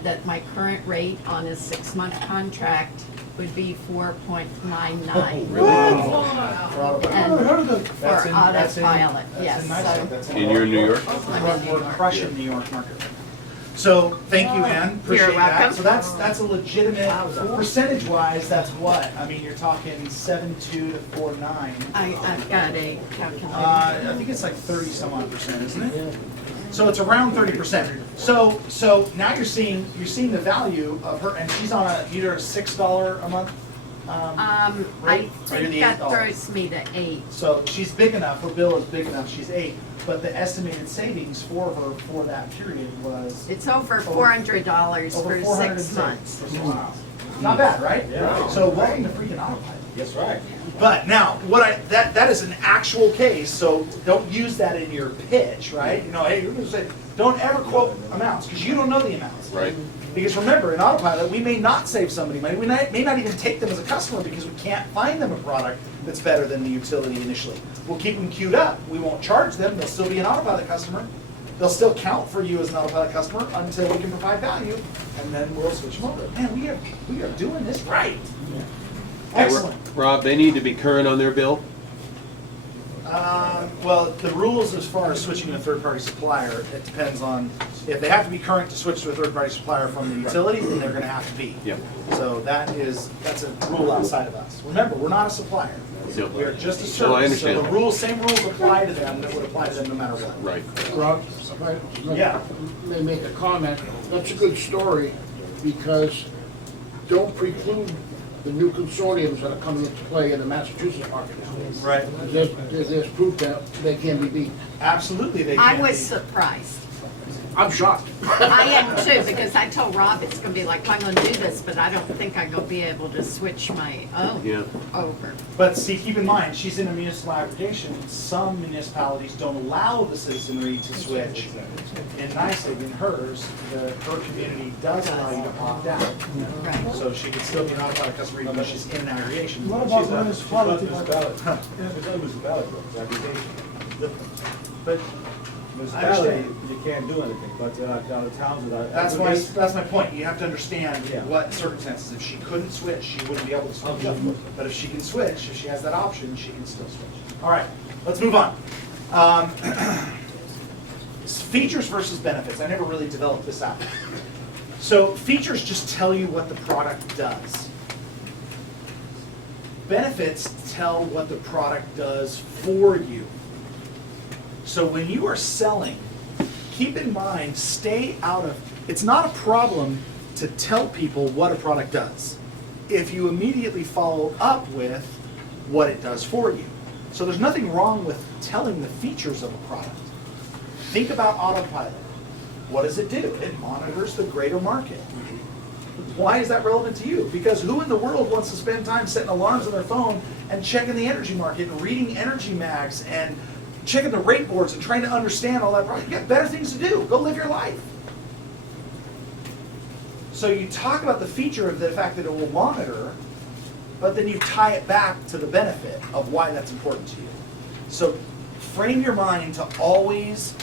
said that my current rate on a 6-month contract would be 4.99. Really? And for autopilot, yes. So And you're in New York? I'm in New We're York. crushing New York market. So thank you, Ann. Appreciate You're welcome. that. So that's a legitimate percentage-wise. That's what I mean. You're talking 7.2 to 4.9. I've got a calculator. I think it's like 30-some-odd%, isn't it? So it's around 30%. So now you're seeing the value of her, and she's on either a $6 a month. I Right? Or you're think the that $8. throws me to 8. So she's big enough. Her bill is big enough. She's 8. But the estimated savings for her for that period was It's over $400 over for 400 6 months. Wow. Not bad, right? Yeah. So welcome to freaking autopilot. That's right. But now, that is an actual case, so don't use that in your pitch, right? You know, hey, you're going to say, don't ever quote amounts, because you don't know the amounts. Right. Because remember, in autopilot, we may not save somebody money. We may not even take them as a customer because we can't find them a product that's better than the utility initially. We'll keep them queued up. We won't charge them. They'll still be an autopilot customer. They'll still count for you as an autopilot customer until we can provide value, and then we'll switch them over. Man, we are doing this right. Excellent. Rob, they need to be current on their bill? Well, the rules as far as switching to a third-party supplier, it depends on, if they have to be current to switch to a third-party supplier from the utility, then they're gonna have to be. Yep. So that's a rule outside of us. Remember, we're not a supplier. Yep. We are just a service. No, I understand. So the same rules apply to them that would apply to them no matter what. Right. Rob, Yeah. may make a comment. That's a good story because don't preclude the new consortiums that are coming into play in the Massachusetts market now. Right. There's proof that they can be beat. Absolutely, they I can was be. surprised. I'm shocked. I am too, because I told Rob it's gonna be like, I'm gonna do this, but I don't think I'm gonna be able to switch my own Yeah. over. But see, keep in mind, she's in a municipal aggregation. Some municipalities don't allow the citizenry to switch. In NYSEG, in hers, her community does allow you to opt out. Right. So she could still be an autopilot customer even though she's in an aggregation. What about municipality? It's valid. It's not municipality, it's aggregation. But Municipality, you can't do anything, but other towns without. that's my point. You have to understand Yeah. what circumstances. If she couldn't switch, she wouldn't be able to switch. But if she can switch, if she has that option, she can still switch. All right, let's move on. Features versus benefits. I never really developed this out. So features just tell you what the product does. Benefits tell what the product does for you. So when you are selling, keep in mind, stay out of, it's not a problem to tell people what a product does if you immediately follow up with what it does for you. So there's nothing wrong with telling the features of a product. Think about autopilot. What does it do? It monitors the greater market. Why is that relevant to you? Because who in the world wants to spend time setting alarms on their phone and checking the energy market and reading energy mags and checking the rate boards and trying to understand all that? You got better things to do. Go live your life. So you talk about the feature of the fact that it will monitor, but then you tie it back to the benefit of why that's important to you. So frame your mind to always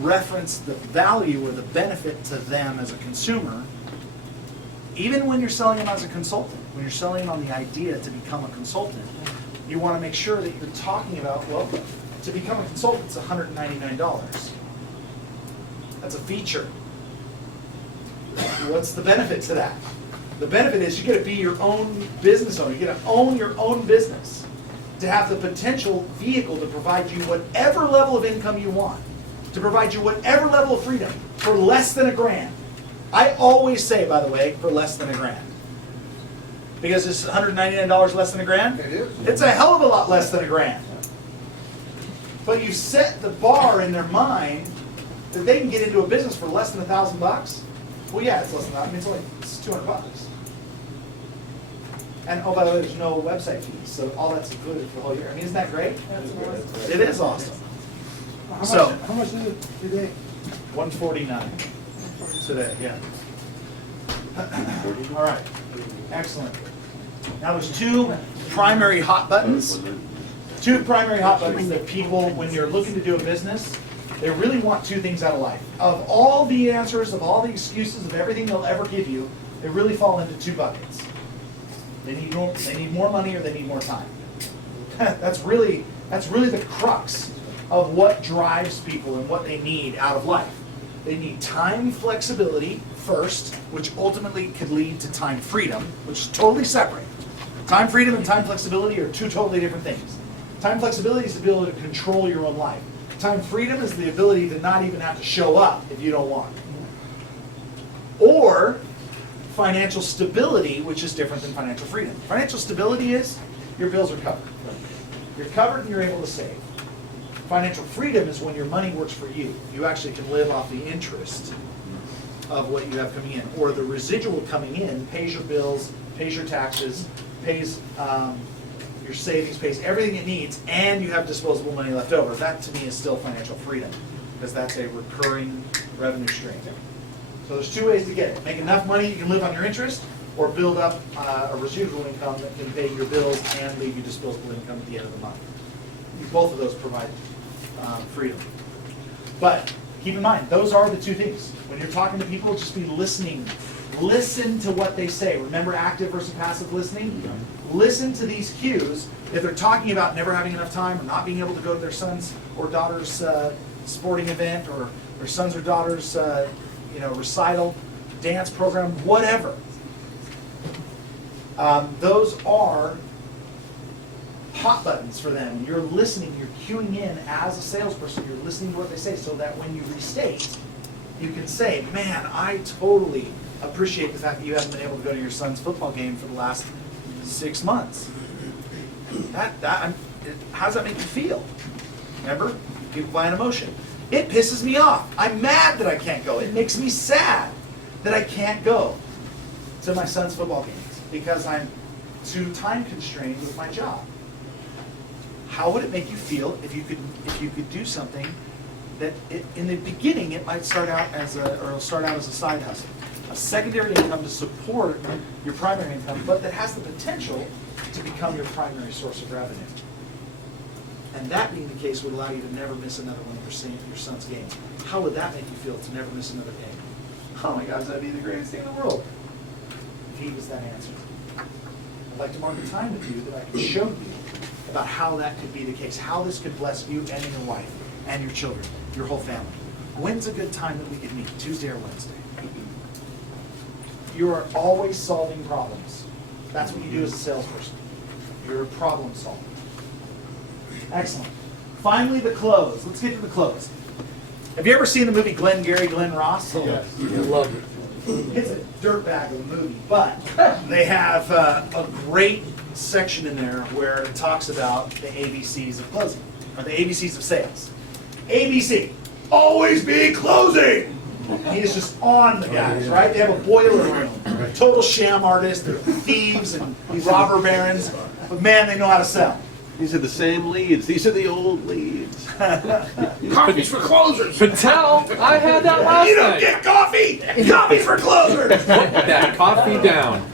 reference the value or the benefit to them as a consumer, even when you're selling them as a consultant. When you're selling them on the idea to become a consultant, you want to make sure that you're talking about, well, to become a consultant, it's $199. That's a feature. What's the benefit to that? The benefit is you get to be your own business owner. You get to own your own business, to have the potential vehicle to provide you whatever level of income you want, to provide you whatever level of freedom for less than $1,000. I always say, by the way, for less than $1,000. Because it's $199 less than $1,000? It is. It's a hell of a lot less than $1,000. But you set the bar in their mind that they can get into a business for less than $1,000. Well, yeah, it's less than that. I mean, it's $200. And oh, by the way, there's no website fees, so all that's included for the whole year. I mean, isn't that great? It is awesome. How much is it today? $149 today, yeah. All right, excellent. Now there's two primary hot buttons. Two primary hot buttons that people, when you're looking to do a business, They really want two things out of life. Of all the answers, of all the excuses, of everything they'll ever give you, they really fall into two buckets. They need more money or they need more time. That's really the crux of what drives people and what they need out of life. They need time flexibility first, which ultimately could lead to time freedom, which is totally separate. Time freedom and time flexibility are two totally different things. Time flexibility is the ability to control your own life. Time freedom is the ability to not even have to show up if you don't want. Or financial stability, which is different than financial freedom. Financial stability is your bills are covered. You're covered and you're able to save. Financial freedom is when your money works for you. You actually can live off the interest of what you have coming in. Or the residual coming in pays your bills, pays your taxes, pays your savings, pays everything it needs, and you have disposable money left over. That to me is still financial freedom, because that's a recurring revenue stream. So there's two ways to get it. Make enough money you can live on your interest, or build up a residual income that can pay your bills and leave you disposable income at the end of the month. Both of those provide freedom. But keep in mind, those are the two things. When you're talking to people, just be listening. Listen to what they say. Remember active versus passive listening? Listen to these cues. If they're talking about never having enough time or not being able to go to their son's or daughter's sporting event or their son's or daughter's recital, dance program, whatever. Those are hot buttons for them. You're listening, you're cueing in as a salesperson, you're listening to what they say so that when you restate, you can say, man, I totally appreciate the fact that you haven't been able to go to your son's football game for the last 6 months. How does that make you feel? Remember, people by an emotion. It pisses me off. I'm mad that I can't go. It makes me sad that I can't go to my son's football games because I'm too time constrained with my job. How would it make you feel if you could do something that in the beginning it might start out as a side hustle, a secondary income to support your primary income, but that has the potential to become your primary source of revenue. And that being the case would allow you to never miss another one of your son's games. How would that make you feel to never miss another game? Oh my gosh, that'd be the greatest thing in the world. If he was that answer. I'd like to mark a time with you that I can show you about how that could be the case, how this could bless you and your wife and your children, your whole family. When's a good time that we could meet? Tuesday or Wednesday? You are always solving problems. That's what you do as a salesperson. You're a problem solver. Excellent. Finally, the close. Let's get to the close. Have you ever seen the movie Glengarry Glen Ross? Yes, I love it. It's a dirtbag of a movie, but they have a great section in there where it talks about the ABCs of closing, or the ABCs of sales. ABC, always be closing. He is just on the guys, right? They have a boiler room. Total sham artists, they're thieves and robber barons, but man, they know how to sell. These are the same leads. These are the old leads. Coffee's for closers. Patel, I had that last You don't night. get coffee! Coffee's for closers! Put that coffee down.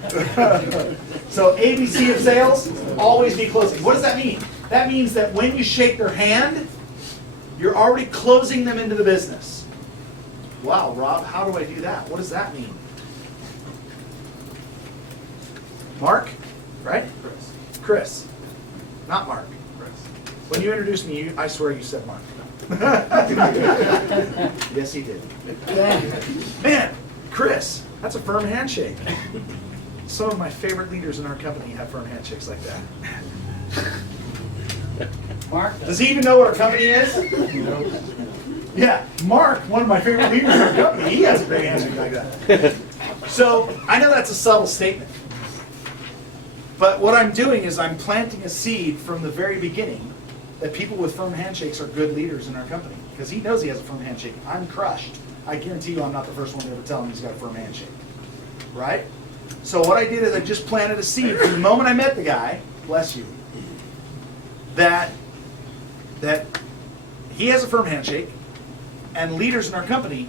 So ABC of sales, always be closing. What does that mean? That means that when you shake their hand, you're already closing them into the business. Wow, Rob, how do I do that? What does that mean? Mark, right? Chris. Not Mark. When you introduced me, I swear you said Mark. Yes, he did. Man, Chris, that's a firm handshake. Some of my favorite leaders in our company have firm handshakes like that. Mark? Does he even know what our company is? Yeah, Mark, one of my favorite leaders in our company, he has a great handshake like that. So, I know that's a subtle statement. But what I'm doing is I'm planting a seed from the very beginning that people with firm handshakes are good leaders in our company. Because he knows he has a firm handshake. I'm crushed. I guarantee you I'm not the first one to ever tell him he's got a firm handshake. Right? So what I did is I just planted a seed from the moment I met the guy, bless you, that he has a firm handshake, and leaders in our company,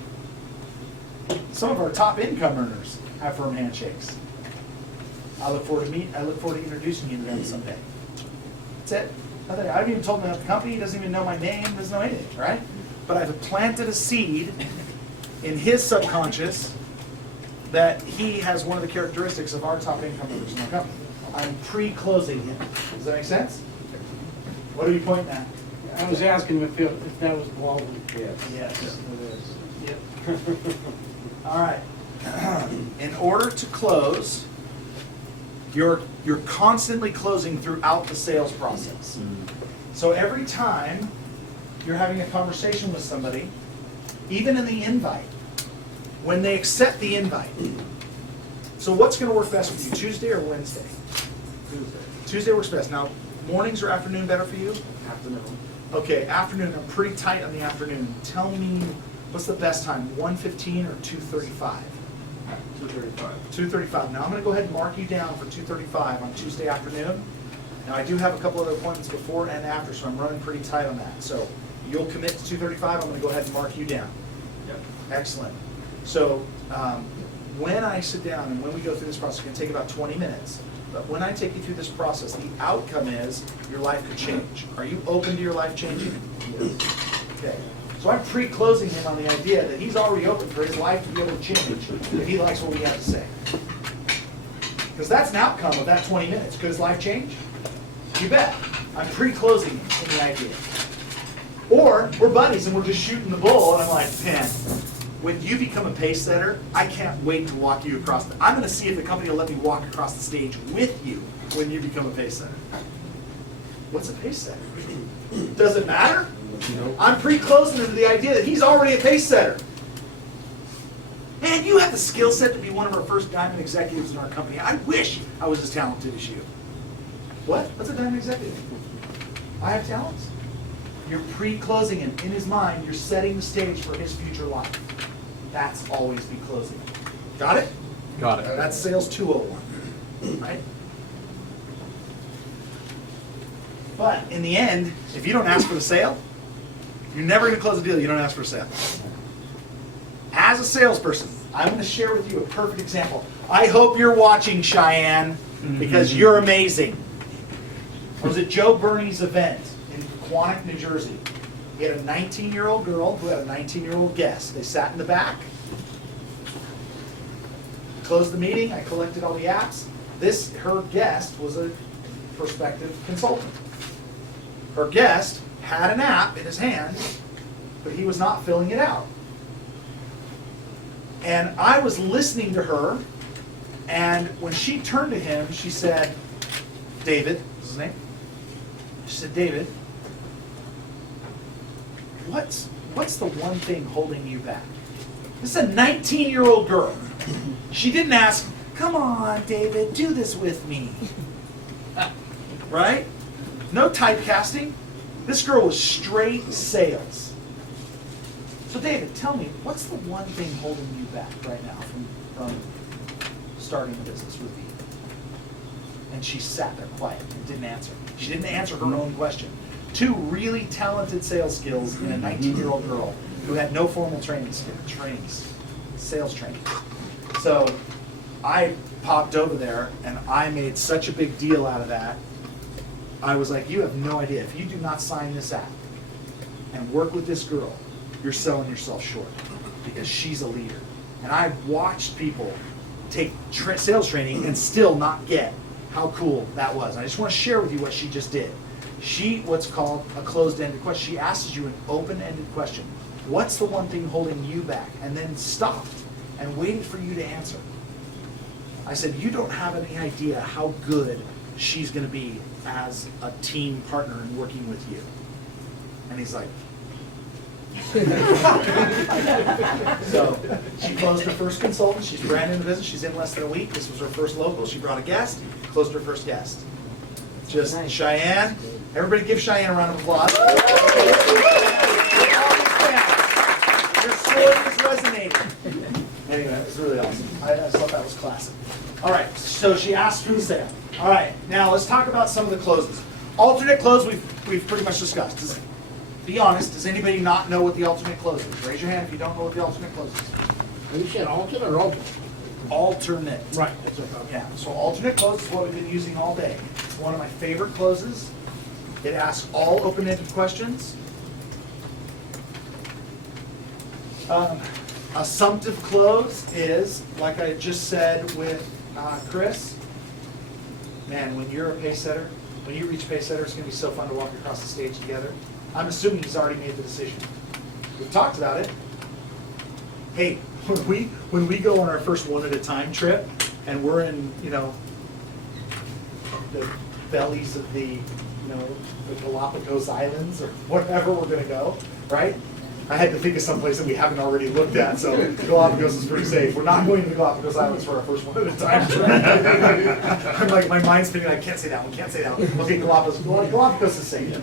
some of our top income earners have firm handshakes. I look forward to introducing you to them someday. That's it. I haven't even told him about the company. He doesn't even know my name. Doesn't know anything, right? but I've planted a seed in his subconscious that he has one of the characteristics of our top income earners in our company. I'm pre-closing him. Does that make sense? What are you pointing at? I was asking if that was Baldwin. Yes. Yes. It is. Yep. All right. In order to close, you're constantly closing throughout the sales process. So every time you're having a conversation with somebody, even in the invite, when they accept the invite, so what's going to work best for you, Tuesday or Wednesday? Tuesday. Tuesday works best. Now, mornings or afternoon better for you? Afternoon. Okay, afternoon. I'm pretty tight on the afternoon. Tell me, what's the best time, 1:15 or 2:35? 2:35. 2:35. Now I'm going to go ahead and mark you down for 2:35 on Tuesday afternoon. Now I do have a couple other appointments before and after, so I'm running pretty tight on that. So you'll commit to 2:35. I'm going to go ahead and mark you down. Yep. Excellent. So when I sit down and when we go through this process, it's going to take about 20 minutes. But when I take you through this process, the outcome is your life could change. Are you open to your life changing? Okay. So I'm pre-closing him on the idea that he's already open for his life to be able to change if he likes what we have to say. Because that's an outcome of that 20 minutes. Could his life change? You bet. I'm pre-closing him in the idea. Or we're buddies and we're just shooting the bull, and I'm like, man, when you become a pace setter, I can't wait to walk you across the... I'm going to see if the company will let me walk across the stage with you when you become a pace setter. What's a pace setter? Does it matter? I'm pre-closing him to the idea that he's already a pace setter. Man, you have the skill set to be one of our first diamond executives in our company. I wish I was as talented as you. What? What's a diamond executive? I have talents. You're pre-closing him. In his mind, you're setting the stage for his future life. That's always be closing. Got it? Got it. That's sales 201, right? But in the end, if you don't ask for the sale, you're never going to close a deal you don't ask for a sale. As a salesperson, I'm going to share with you a perfect example. I hope you're watching, Cheyenne, because you're amazing. I was at Joe Burney's event in Quantick, New Jersey. He had a 19-year-old girl who had a 19-year-old guest. They sat in the back. Closed the meeting. I collected all the apps. Her guest was a prospective consultant. Her guest had an app in his hand, but he was not filling it out. And I was listening to her, and when she turned to him, she said, David, what's his name? She said, David, what's the one thing holding you back? This is a 19-year-old girl. She didn't ask, come on, David, do this with me. Right? No typecasting. This girl was straight sales. So David, tell me, what's the one thing holding you back right now from starting a business with me? And she sat there quiet and didn't answer. She didn't answer her own question. Two really talented sales skills in a 19-year-old girl who had no formal sales training. So I popped over there and I made such a big deal out of that. I was like, you have no idea. If you do not sign this app and work with this girl, you're selling yourself short because she's a leader. And I've watched people take sales training and still not get how cool that was. I just want to share with you what she just did. What's called a closed-ended question. She asks you an open-ended question. What's the one thing holding you back? And then stopped and waited for you to answer. I said, you don't have any idea how good she's going to be as a team partner in working with you. And he's like, so she closed her first consultant. She's brand new in the business. She's in less than a week. This was her first local. She brought a guest, closed her first guest. Just nice. Cheyenne. Everybody give Cheyenne a round of applause. Your story is resonating. Anyway, it was really awesome. I just thought that was classic. All right, so she asked for the sale. All right, now let's talk about some of the closes. Alternate close we've pretty much discussed. Be honest, does anybody not know what the alternate close is? Raise your hand if you don't know what the alternate close is. You said alternate or open? Alternate. Right, that's what I'm Yeah, so alternate close is what we've been using all day. It's one of my favorite closes. It asks all open-ended questions. Assumptive close is, like I just said with Chris, man, when you're a pace setter, when you reach pace setter, it's gonna be so fun to walk across the stage together. I'm assuming he's already made the decision. We've talked about it. Hey, when we go on our first one at a time trip, and we're in, the bellies of the Galapagos Islands or wherever we're gonna go, right? I had to think of someplace that we haven't already looked at, so Galapagos is pretty safe. We're not going to the Galapagos Islands for our first one at a time trip. I'm like, my mind's thinking, I can't say that one, can't say that one. Okay, Galapagos is safe.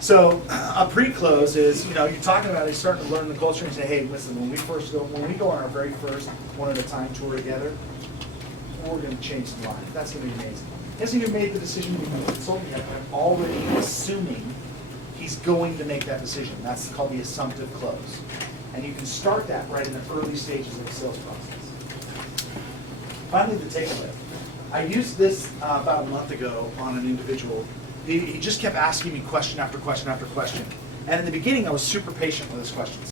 So a pre-close is, you're talking about, you're starting to learn the culture and say, hey, listen, when we go on our very first one at a time tour together, we're gonna change the line. That's gonna be amazing. He hasn't even made the decision to become a consultant yet, but I'm already assuming he's going to make that decision. That's called the assumptive close. And you can start that right in the early stages of the sales process. Finally, the takeaway. I used this about a month ago on an individual. He just kept asking me question after question after question. And in the beginning, I was super patient with his questions.